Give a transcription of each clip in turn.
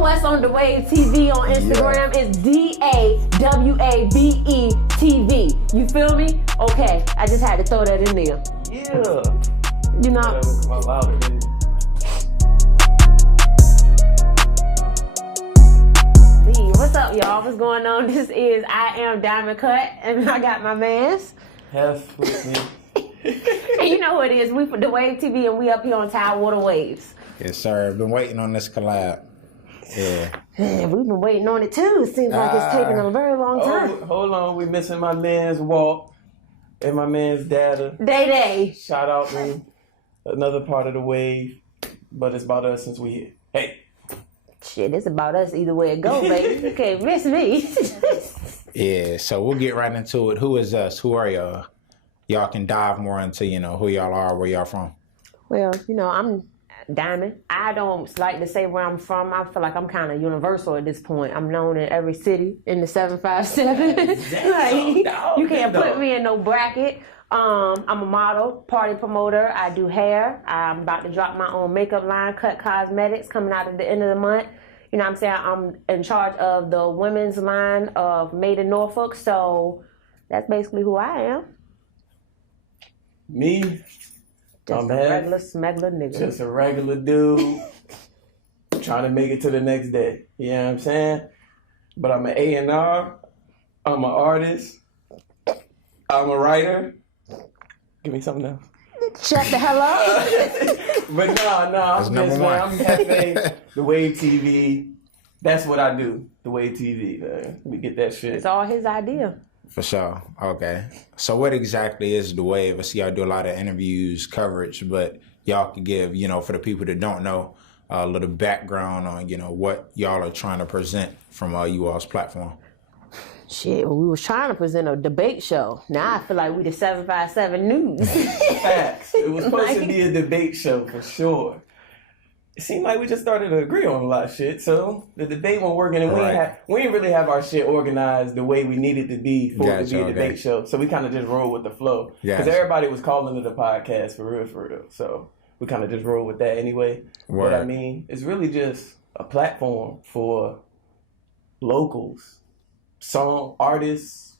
Follow us on The Wave TV on Instagram. It's DAWAVE TV. You feel me? Okay, I just had to throw that in there. Yeah. You know. That would come out louder, didn't it? What's up, y'all? What's going on? This is I Am Diamond Cut, and I got my mans. Hef with me. And you know who it is. We for The Wave TV, and we up here on Tidewater Waves. Yes, sir. I've been waiting on this collab. Yeah. Man, we've been waiting on it too. It seems like it's taking a very long time. Oh, hold on. We missing my man's Walt and my man's Dada. Day. Shout out to another part of the wave, but it's about us since we here. Hey. Shit, it's about us either way it go, baby. You can't miss me. Yeah, so we'll get right into it. Who is us? Who are y'all? Y'all can dive more into, who y'all are, where y'all from. Well, I'm Diamond. I don't like to say where I'm from. I feel like I'm kind of universal at this point. I'm known in every city in the 757. You can't put me in no bracket. I'm a model, party promoter. I do hair. I'm about to drop my own makeup line, Cut Cosmetics, coming out at the end of the month. You know what I'm saying? I'm in charge of the women's line of Made in Norfolk. So that's basically who I am. Me? Just a regular smuggler nigga. Just a regular dude trying to make it to the next day. You know what I'm saying? But I'm an A&R. I'm an artist. I'm a writer. Give me something else. Shut the hell up. But no, I'm just, man, I'm Hefe, The Wave TV. That's what I do, The Wave TV, man. We get that shit. It's all his idea. For sure. Okay. So what exactly is The Wave? I see y'all do a lot of interviews, coverage, but y'all can give, for the people that don't know, a little background on, what y'all are trying to present from you all's platform. Shit, we was trying to present a debate show. Now I feel like we the 757 News. Facts. It was supposed to be a debate show for sure. It seemed like we just started to agree on a lot of shit, so the debate wasn't working, and we didn't really have our shit organized the way we needed to be for it to be a debate show. So we kind of just rolled with the flow. Because everybody was calling it a podcast for real. So we kind of just rolled with that anyway. Word. But I mean, it's really just a platform for locals. Song artists,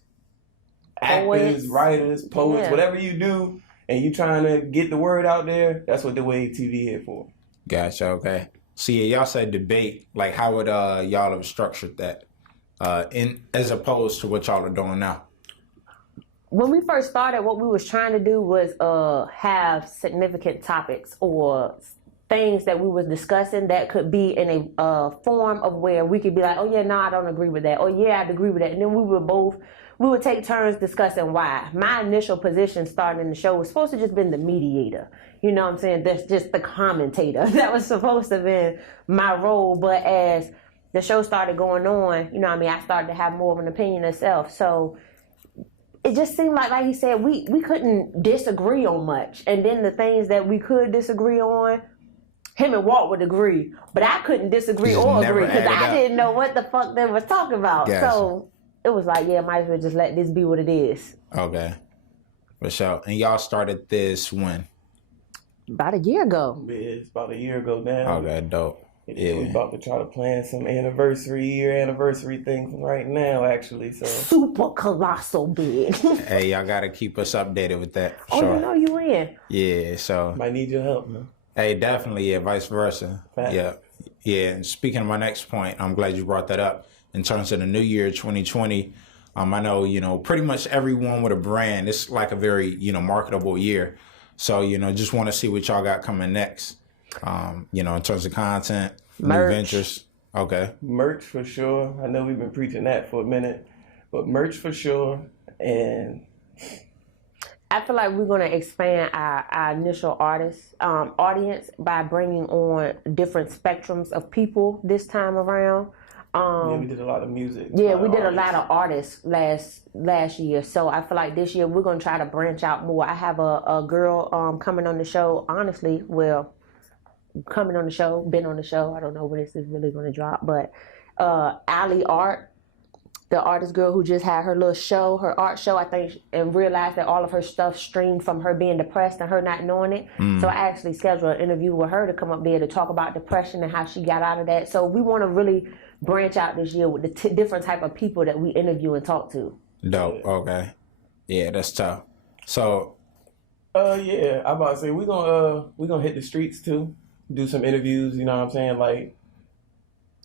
actors, writers, poets, whatever you do, and you trying to get the word out there, that's what The Wave TV here for. Gotcha, okay. So yeah, y'all said debate. Like, how would y'all have structured that as opposed to what y'all are doing now? When we first started, what we was trying to do was have significant topics or things that we was discussing that could be in a form of where we could be like, oh yeah, no, I don't agree with that. Oh yeah, I'd agree with that. And then we would take turns discussing why. My initial position starting in the show was supposed to just been the mediator. You know what I'm saying? That's just the commentator. That was supposed to have been my role. But as the show started going on, I started to have more of an opinion itself. So it just seemed like he said, we couldn't disagree on much. And then the things that we could disagree on, him and Walt would agree, but I couldn't disagree or agree because I didn't know what the fuck they was talking about. Gotcha. So it was like, yeah, might as well just let this be what it is. Okay. For sure. And y'all started this when? About a year ago. Yeah, it's about a year ago now. Okay, dope. Yeah. We're about to try to plan some anniversary thing right now, actually. So super colossal big. Hey, y'all got to keep us updated with that. Sure. You in. Yeah, so. Might need your help, man. Hey, definitely, yeah, vice versa. Facts. Yeah. And speaking of my next point, I'm glad you brought that up. In terms of the new year, 2020, I know, pretty much everyone with a brand, it's like a very, marketable year. So, just want to see what y'all got coming next, in terms of content, merch. New ventures. Okay. Merch for sure. I know we've been preaching that for a minute, but merch for sure. And I feel like we're going to expand our initial audience by bringing on different spectrums of people this time around. We did a lot of music. Yeah, we did a lot of artists last year. So I feel like this year we're going to try to branch out more. I have a girl coming on the show, honestly, coming on the show, been on the show. I don't know when this is really going to drop, but Ali Art. the artist girl who just had her little show, her art show, I think, and realized that all of her stuff streamed from her being depressed and her not knowing it. So I actually scheduled an interview with her to come up there to talk about depression and how she got out of that. So we want to really branch out this year with the different type of people that we interview and talk to. Dope. Okay. Yeah, that's tough. So. Yeah, I'm about to say we gonna hit the streets too, do some interviews. You know what I'm saying, like.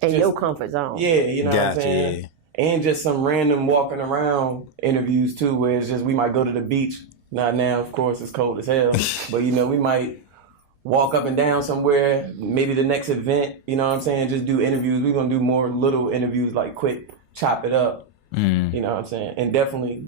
In your comfort zone. Yeah, you know what I'm saying. Yeah. And just some random walking around interviews too, where it's just we might go to the beach. Not now, of course, it's cold as hell. But you know, we might walk up and down somewhere. Maybe the next event. You know what I'm saying. Just do interviews. We're gonna do more little interviews, like quick, chop it up. You know what I'm saying. And definitely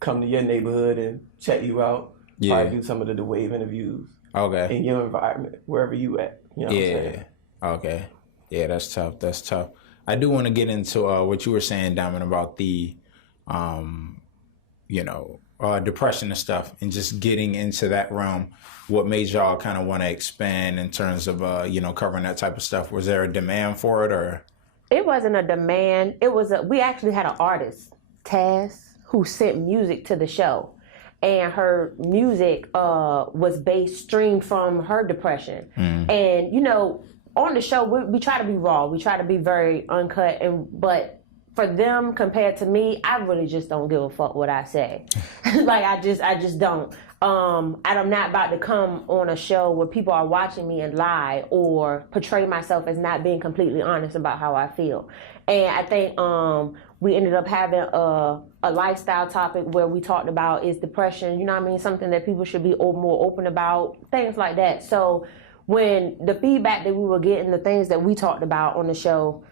come to your neighborhood and check you out. Yeah. Probably do some of the wave interviews. Okay. In your environment, wherever you at. You know what I'm saying. Okay. Yeah, that's tough. That's tough. I do want to get into what you were saying, Diamond, about the, depression and stuff, and just getting into that realm. What made y'all kind of want to expand in terms of, covering that type of stuff? Was there a demand for it, or? It wasn't a demand. We actually had an artist, Taz, who sent music to the show, and her music was streamed from her depression, and on the show, we try to be raw. We try to be very uncut. But for them, compared to me, I really just don't give a fuck what I say. Like, I just don't. I'm not about to come on a show where people are watching me and lie or portray myself as not being completely honest about how I feel. And I think we ended up having a lifestyle topic where we talked about is depression, you know what I mean? Something that people should be more open about, things like that. So when the feedback that we were getting, the things that we talked about on the show,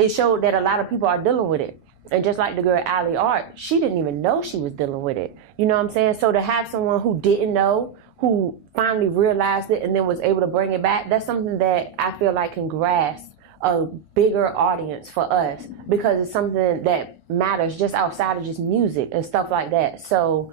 it showed that a lot of people are dealing with it. And just like the girl Ali Art, she didn't even know she was dealing with it. You know what I'm saying? So to have someone who didn't know, who finally realized it and then was able to bring it back, that's something that I feel like can grasp a bigger audience for us, because it's something that matters just outside of just music and stuff like that. So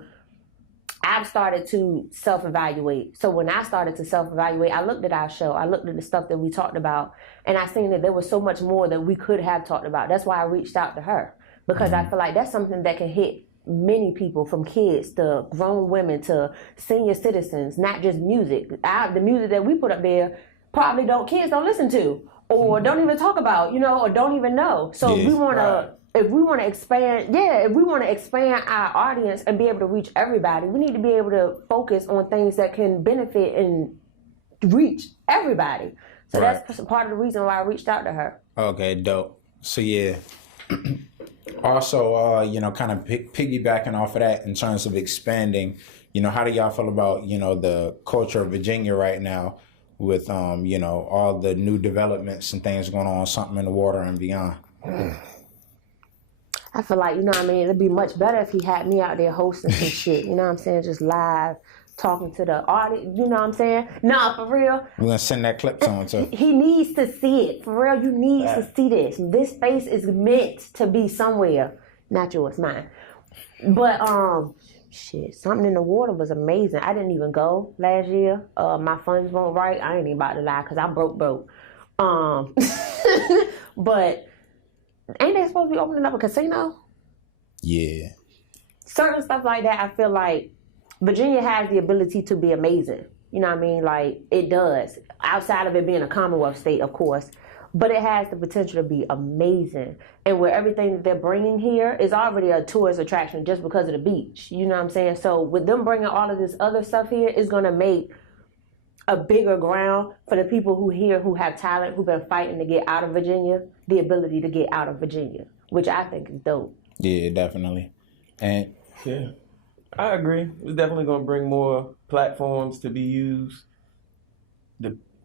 I've started to self-evaluate. So when I started to self-evaluate, I looked at our show, I looked at the stuff that we talked about, and I seen that there was so much more that we could have talked about. That's why I reached out to her, because I feel like that's something that can hit many people, from kids to grown women to senior citizens, not just music. The music that we put up there probably kids don't listen to, or don't even talk about, or don't even know. So we want to... If we want to expand our audience and be able to reach everybody, we need to be able to focus on things that can benefit and reach everybody. So that's part of the reason why I reached out to her. Okay, dope. So yeah. Also, kind of piggybacking off of that in terms of expanding, how do y'all feel about, the culture of Virginia right now with, all the new developments and things going on, something in the water and beyond? I feel like, it'd be much better if he had me out there hosting some shit, you know what I'm saying? Just live, talking to the audience, you know what I'm saying? Nah, for real. We're going to send that clip to him, too. He needs to see it. For real, you need to see this. This space is meant to be somewhere. Not yours, mine. But, something in the water was amazing. I didn't even go last year. My funds weren't right. I ain't even about to lie, because I broke. But... ain't they supposed to be opening up a casino? Yeah. Certain stuff like that, I feel like Virginia has the ability to be amazing. You know what I mean? Like, it does. Outside of it being a Commonwealth state, of course. But it has the potential to be amazing. And where everything that they're bringing here is already a tourist attraction just because of the beach. You know what I'm saying? So with them bringing all of this other stuff here, it's going to make a bigger ground for the people who have talent, who've been fighting to get out of Virginia, the ability to get out of Virginia, which I think is dope. Yeah, definitely. And yeah, I agree. It's definitely going to bring more platforms to be used.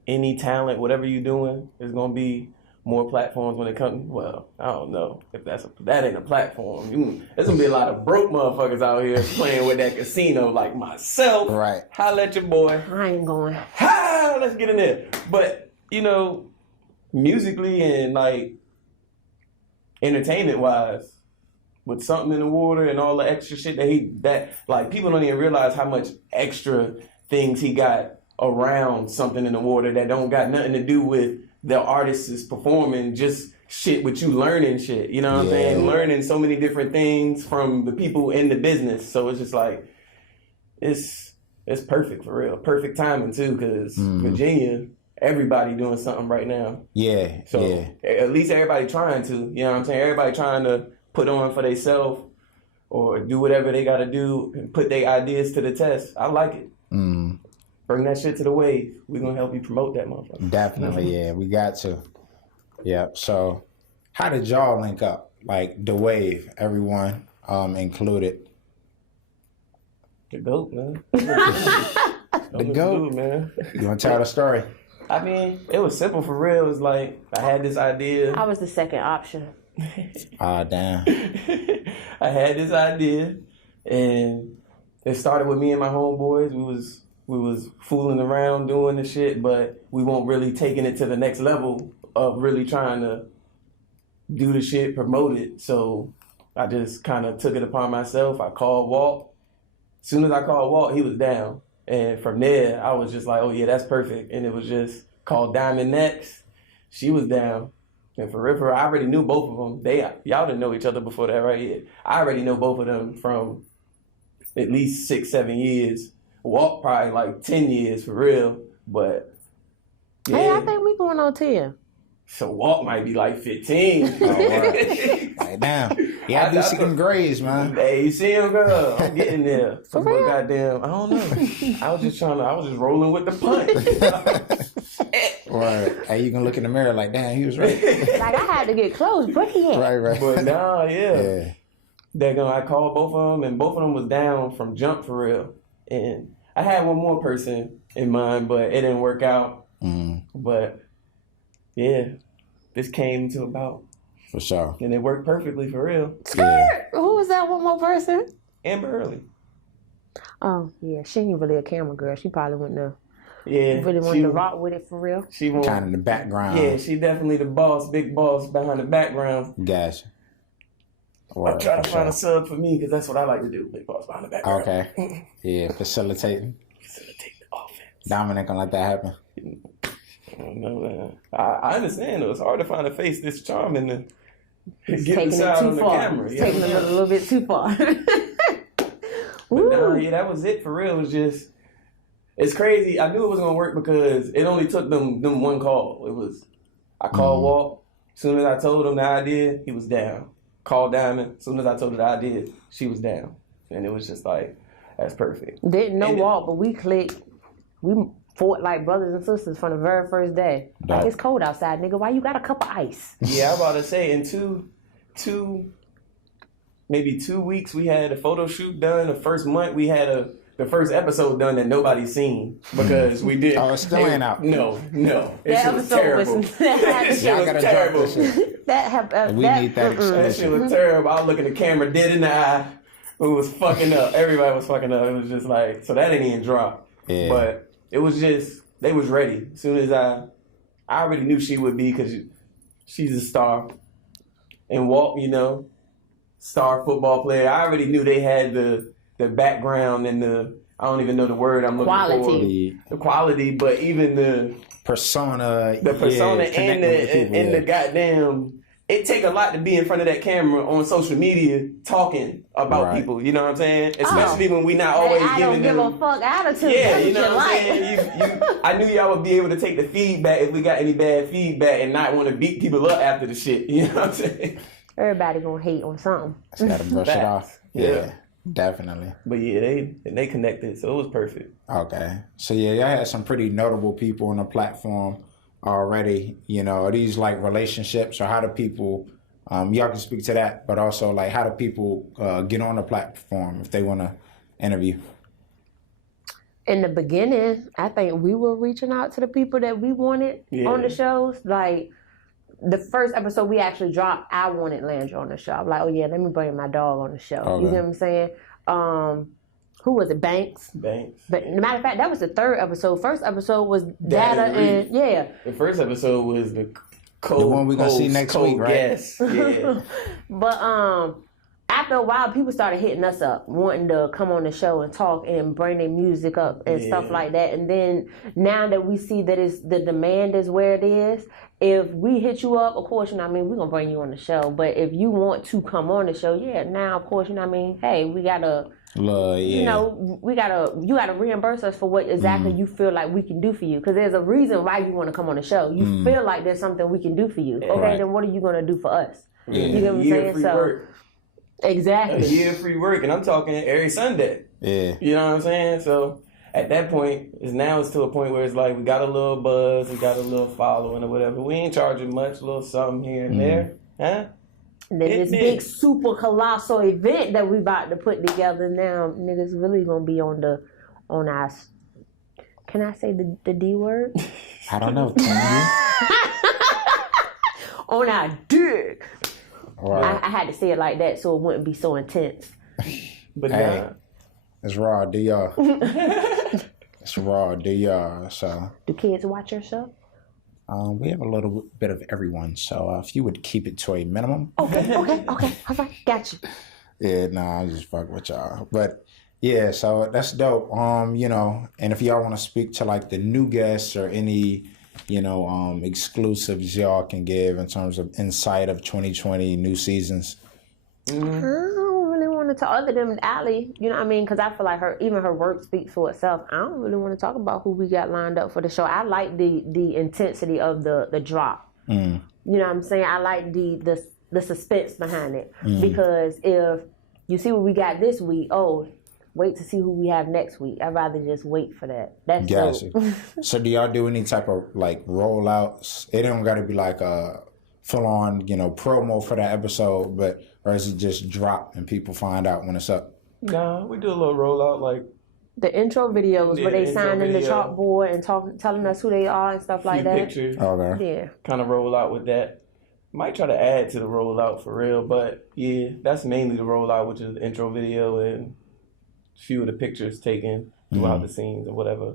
Any talent, whatever you're doing, is going to be more platforms when it comes. Well, I don't know if that ain't a platform. There's going to be a lot of broke motherfuckers out here playing with that casino, like myself. Right. Holla at your boy. I ain't going. Let's get in there. But, musically and like entertainment wise, with something in the water and all the extra shit that people don't even realize how much extra things he got around something in the water that don't got nothing to do with the artist is performing just shit with you learning shit. You know what I'm saying? Learning so many different things from the people in the business. So it's just like, it's perfect for real. Perfect timing too, because Virginia, everybody doing something right now. Yeah. So at least everybody trying to, you know what I'm saying? Everybody trying to put on for themselves or do whatever they got to do and put their ideas to the test. I like it. Bring that shit to the wave. We're going to help you promote that motherfucker. Definitely, yeah. We got to. Yep. So how did y'all link up? Like the wave, everyone included. The GOAT, man. The GOAT, man. You want to tell the story? I mean, it was simple for real. It was like, I had this idea. I was the second option. Damn. I had this idea, and it started with me and my homeboys. We was fooling around doing the shit, but we weren't really taking it to the next level of really trying to do the shit, promote it. So I just kind of took it upon myself. I called Walt. As soon as I called Walt, he was down. And from there, I was just like, oh yeah, that's perfect. And it was just called Diamond next. She was down. And for real, I already knew both of them. Y'all didn't know each other before that, right? Yeah. I already know both of them from at least 6-7 years. Walt probably like 10 years for real. But yeah. Hey, I think we going on 10. So Walt might be like 15. Oh, wow. Like, damn. Yeah, I do see them grades, man. Hey, you see him, girl? I'm getting there. But goddamn, I don't know. I was just rolling with the punch. Right. Hey, you can look in the mirror like, damn, he was right. Like, I had to get close, but he had. Right. But nah, yeah. I called both of them, and both of them was down from jump for real. And I had one more person in mind, but it didn't work out. But yeah, this came to about. For sure. And it worked perfectly for real. Skirt! Who was that one more person? Amber Early. Oh, yeah. She ain't really a camera girl. She probably wouldn't have. Yeah. Really wanted to rock with it for real. She won't. Kind of in the background. Yeah, she definitely the boss, big boss behind the background. Gotcha. I'm trying to find a sub for me because that's what I like to do. Big boss behind the background. Okay. Yeah, facilitating. Facilitate the offense. Dominic gonna let that happen. I don't know, man. I understand though. It's hard to find a face this charming to get Taking inside it too on the far. camera. It's taking it a little bit too far. But no, yeah, that was it for real. It was just, it's crazy. I knew it was gonna work because it only took them one call. It was, I called Walt. As soon as I told him the idea, he was down. Called Diamond. As soon as I told her the idea, she was down. And it was just like, that's perfect. Didn't know Walt, but we clicked. We fought like brothers and sisters from the very first day. Like, it's cold outside, nigga. Why you got a cup of ice? Yeah, I was about to say, in maybe 2 weeks, we had a photo shoot done. The first month, we had the first episode done that nobody's seen because we did. Oh, it's still ain't out. No. That was terrible. That shit was terrible. We need that exclusive. That shit was terrible. I was looking the camera dead in the eye. It was fucking up. Everybody was fucking up. It was just like, so that didn't even drop. Yeah. But it was just, they was ready. As soon as I already knew she would be because she's a star. And Walt, star football player. I already knew they had the background and I don't even know the word I'm looking for. The quality, but even the persona. The persona and the goddamn, it take a lot to be in front of that camera on social media talking about people. You know what I'm saying? Especially when we not always giving them. I don't give a fuck attitude. Yeah, you know what I'm saying? I knew y'all would be able to take the feedback if we got any bad feedback and not want to beat people up after the shit. You know what I'm saying? Everybody gonna hate on something. Just gotta brush it off. Yeah, definitely. But yeah, they connected, so it was perfect. Okay. So yeah, y'all had some pretty notable people on the platform already. Are these like relationships, or how do people, y'all can speak to that, but also like how do people get on the platform if they want to interview? In the beginning, I think we were reaching out to the people that we wanted on the shows. Like, the first episode we actually dropped, I wanted Landry on the show. I'm like, oh yeah, let me bring my dog on the show. Okay. You know what I'm saying? Who was it? Banks. But matter of fact, that was the third episode. First episode was Data and The first episode was the one we're gonna see next week, right? Yes. Yeah. But after a while, people started hitting us up, wanting to come on the show and talk and bring their music up and stuff like that. And then now that we see that the demand is where it is, if we hit you up, of course, you know what I mean, we're going to bring you on the show. But if you want to come on the show, now, of course, you know what I mean, hey, we got to, you know, you got to reimburse us for what exactly you feel like we can do for you. Because there's a reason why you want to come on the show. You feel like there's something we can do for you. Okay, then what are you going to do for us? You know what I'm saying? Free work. Exactly. A year of free work, and I'm talking every Sunday. Yeah. You know what I'm saying? So at that point, it's to a point where it's like we got a little buzz, we got a little following or whatever. We ain't charging much, a little something here and there. Huh? Then this big super colossal event that we about to put together now, niggas really gonna be on our. Can I say the D word? I don't know. Can you? On our dick. Right. I had to say it like that so it wouldn't be so intense. But hey, it's raw, DR. It's raw, DR. So, do kids watch your show? We have a little bit of everyone. So, if you would keep it to a minimum. Okay. All right, got you. Yeah, I just fuck with y'all. But yeah, so that's dope. You know, and if y'all want to speak to like the new guests or any, you know, exclusives y'all can give in terms of insight of 2020 new seasons. I don't really want to talk other than Allie, you know what I mean? Because I feel like her work speaks for itself. I don't really want to talk about who we got lined up for the show. I like the intensity of the drop. You know what I'm saying? I like the suspense behind it. Because if you see what we got this week, wait to see who we have next week. I'd rather just wait for that. That's dope. So do y'all do any type of like rollouts? It don't got to be like a full on, you know, promo for that episode, or is it just drop and people find out when it's up? Nah, we do a little rollout like the intro videos where they sign in the chalkboard and telling us who they are and stuff like that. Pictures. Okay. Yeah. Kind of roll out with that. Might try to add to the rollout for real, but yeah, that's mainly the rollout, which is the intro video and few of the pictures taken throughout the scenes or whatever.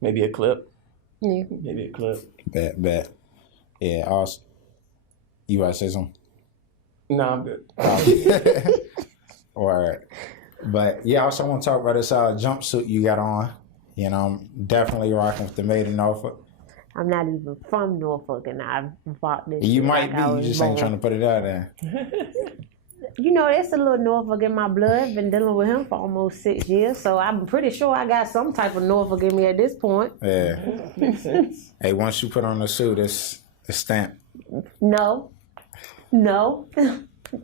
Maybe a clip. Yeah. Maybe a clip. Bet. Yeah, awesome. You want to say something? No, I'm good. All right. But yeah, I also want to talk about this jumpsuit you got on. You know, I'm definitely rocking with the Made in Norfolk. I'm not even from Norfolk and I bought this. You might be, you just ain't trying to put it out there. You know, there's a little Norfolk in my blood. Been dealing with him for almost 6 years, so I'm pretty sure I got some type of Norfolk in me at this point. Yeah. Makes sense. Hey, once you put on the suit, it's stamped. No.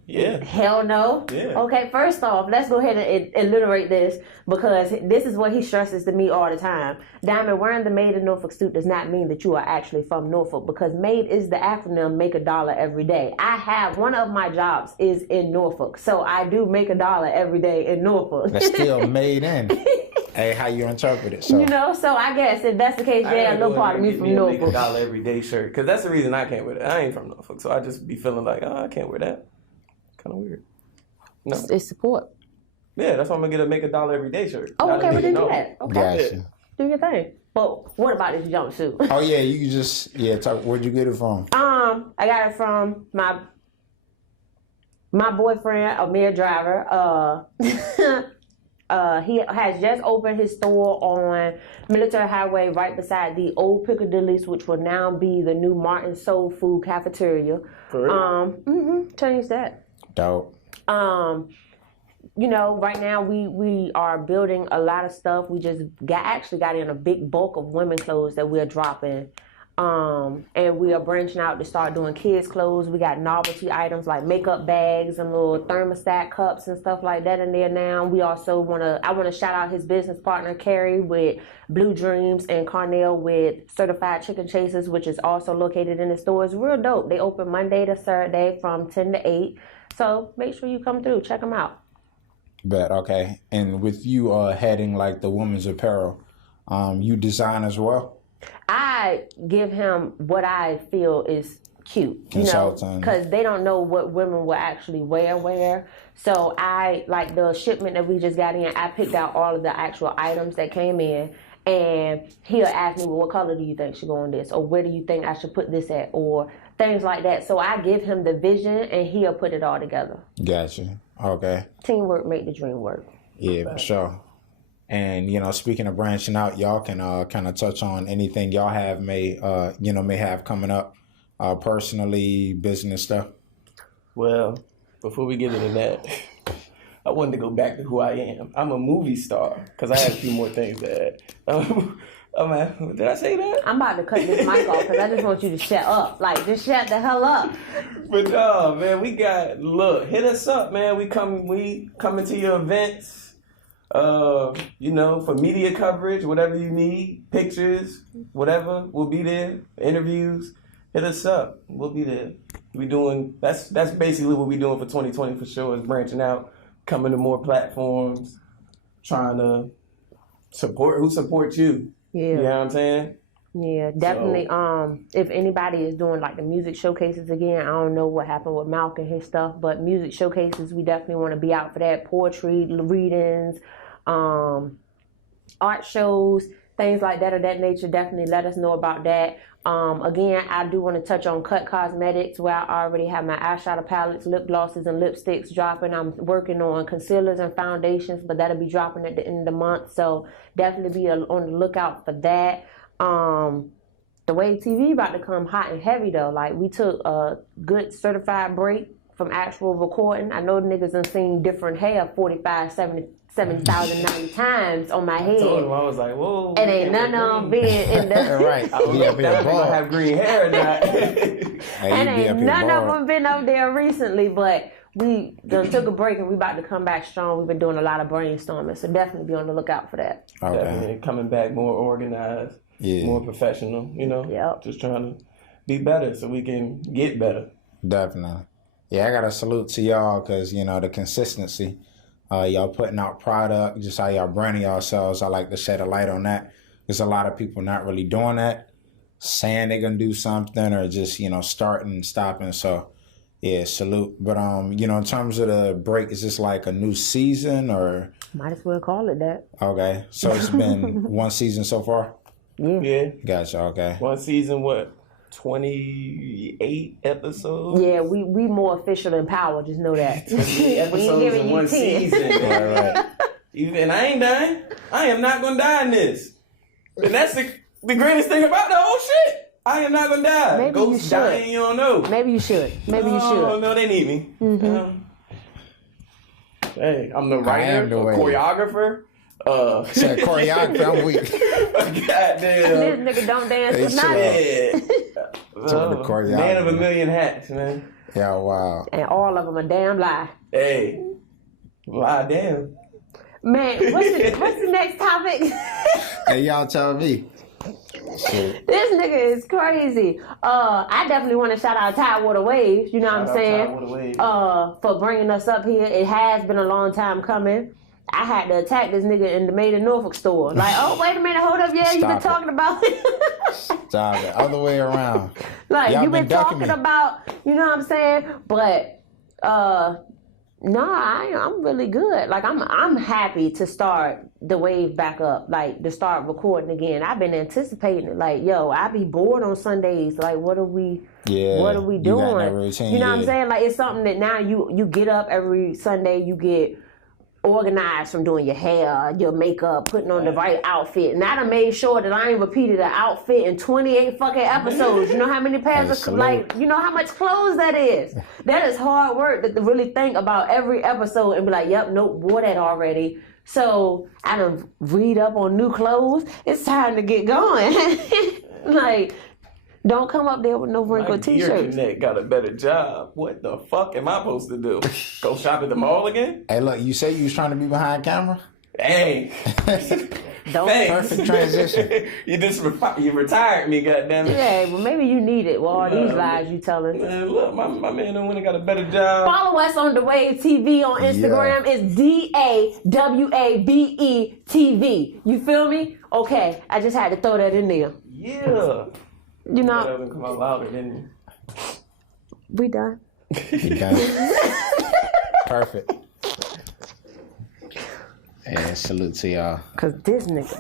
Yeah. Hell no. Yeah. Okay, first off, let's go ahead and alliterate this because this is what he stresses to me all the time. Diamond, wearing the Made in Norfolk suit does not mean that you are actually from Norfolk because MADE is the acronym make $1 every day. One of my jobs is in Norfolk, so I do make $1 every day in Norfolk. That's still made in. Hey, how you interpret it? So. You know, so I guess if that's the case, a little part of me from Norfolk. Make $1 every day shirt because that's the reason I can't wear that. I ain't from Norfolk, so I just be feeling like, I can't wear that. Kind of weird. No. It's support. Yeah, that's why I'm going to get a make $1 every day shirt. Oh, okay, well then do that. Okay. Gotcha. Do your thing. But what about this jumpsuit? Oh, yeah, you can just, talk. Where'd you get it from? I got it from my boyfriend, Amir Driver. He has just opened his store on Military Highway right beside the old Piccadilly's, which will now be the new Martin Soul Food Cafeteria. For real? Change that. Dope. You know, right now we are building a lot of stuff. We just got in a big bulk of women clothes that we're dropping. And we are branching out to start doing kids clothes. We got novelty items like makeup bags and little thermostat cups and stuff like that in there now. We also I want to shout out his business partner, Carrie, with Blue Dreams, and Carnell with Certified Chicken Chasers, which is also located in the store. It's real dope. They open Monday to Saturday from 10 to 8. So make sure you come through. Check them out. Bet, okay. And with you heading like the women's apparel, you design as well? I give him what I feel is cute, you know, because they don't know what women will actually wear. So I, like the shipment that we just got in, I picked out all of the actual items that came in, and he'll ask me, well, what color do you think should go on this? Or where do you think I should put this at? Or things like that. So I give him the vision and he'll put it all together. Gotcha. Okay. Teamwork make the dream work. Yeah, for sure. And, you know, speaking of branching out, y'all can kind of touch on anything y'all have may have coming up personally, business stuff. Well, before we get into that, I wanted to go back to who I am. I'm a movie star because I have a few more things to add. Did I say that? I'm about to cut this mic off because I just want you to shut up. Like, just shut the hell up. But no, man, hit us up, man. We coming to your events. For media coverage, whatever you need, pictures, whatever, we'll be there. Interviews, hit us up. We'll be there. That's basically what we're doing for 2020 for sure, is branching out, coming to more platforms, trying to who supports you. Yeah. You know what I'm saying? Yeah, definitely. So, if anybody is doing like the music showcases again, I don't know what happened with Malk and his stuff, but music showcases, we definitely want to be out for that. Poetry readings, art shows, things like that of that nature. Definitely let us know about that. Again, I do want to touch on Cut Cosmetics, where I already have my eyeshadow palettes, lip glosses, and lipsticks dropping. I'm working on concealers and foundations, but that'll be dropping at the end of the month. So definitely be on the lookout for that. The Wave TV about to come hot and heavy though. Like, we took a good certified break from actual recording. I know the niggas done seen different hair 45, 7,090 times on my head. I told him, I was like, whoa. It ain't none of them being in the... Right. I don't know if that gonna have green hair or not. And ain't none of them been up there recently, but we done took a break and we about to come back strong. We've been doing a lot of brainstorming, so definitely be on the lookout for that. Okay. Definitely coming back more organized, more professional, Yep. Just trying to be better so we can get better. Definitely. Yeah, I got to salute to y'all because, the consistency. Y'all putting out product, just how y'all branding yourselves. I like to shed a light on that. There's a lot of people not really doing that, saying they're going to do something or just, starting and stopping. So, yeah, salute. But, in terms of the break, is this like a new season or? Might as well call it that. Okay. So it's been one season so far? Yeah. Gotcha. Okay. One season, what? 28 episodes. Yeah, we more official than Power. Just know that. 28 episodes in one 10. season. Right. And I ain't dying. I am not gonna die in this. And that's the greatest thing about the whole shit. I am not gonna die. Maybe Ghosts dying, you don't know. Maybe you should. Oh no, they need me. Mm-hmm. Hey, I'm the writer, the choreographer. Said choreographer, I'm weak. Goddamn. This nigga don't dance for nothing. Man of a million hats, man. Yeah, wow. And all of them a damn lie. Hey, lie damn. Man, what's the next topic? Hey, y'all tell me. Shit. This nigga is crazy. I definitely want to shout out Tidewater Waves, you know what I'm saying? For bringing us up here. It has been a long time coming. I had to attack this nigga in the Made in Norfolk store. Like, oh, wait a minute, hold up, yeah, you've been talking about it. Stop it. Other way around. Like, you've been talking about, you know what I'm saying? But, no, I'm really good. Like, I'm happy to start the wave back up, like, to start recording again. I've been anticipating it. Like, yo, I be bored on Sundays. Like, what are we doing? You know what I'm saying? Like, it's something that now you get up every Sunday, you get organized from doing your hair, your makeup, putting on the right outfit. And I done made sure that I ain't repeated an outfit in 28 fucking episodes. You know how many pairs of, like, you know how much clothes that is? That is hard work to really think about every episode and be like, yep, nope, wore that already. So I done read up on new clothes. It's time to get going. Like, don't come up there with no wrinkled t-shirts. Connect got a better job. What the fuck am I supposed to do? Go shop at the mall again? Hey, look, you say you was trying to be behind camera? Hey. Perfect transition. You retired me, goddammit. Yeah, well, maybe you need it with all these lies you telling. Man, look, my man done went and got a better job. Follow us on The Wave TV on Instagram. Yeah. It's DAWAVE TV. You feel me? Okay, I just had to throw that in there. Yeah. You know. That doesn't come out louder, didn't you? We done. You done. Perfect. Yeah, salute to y'all. Cause this nigga.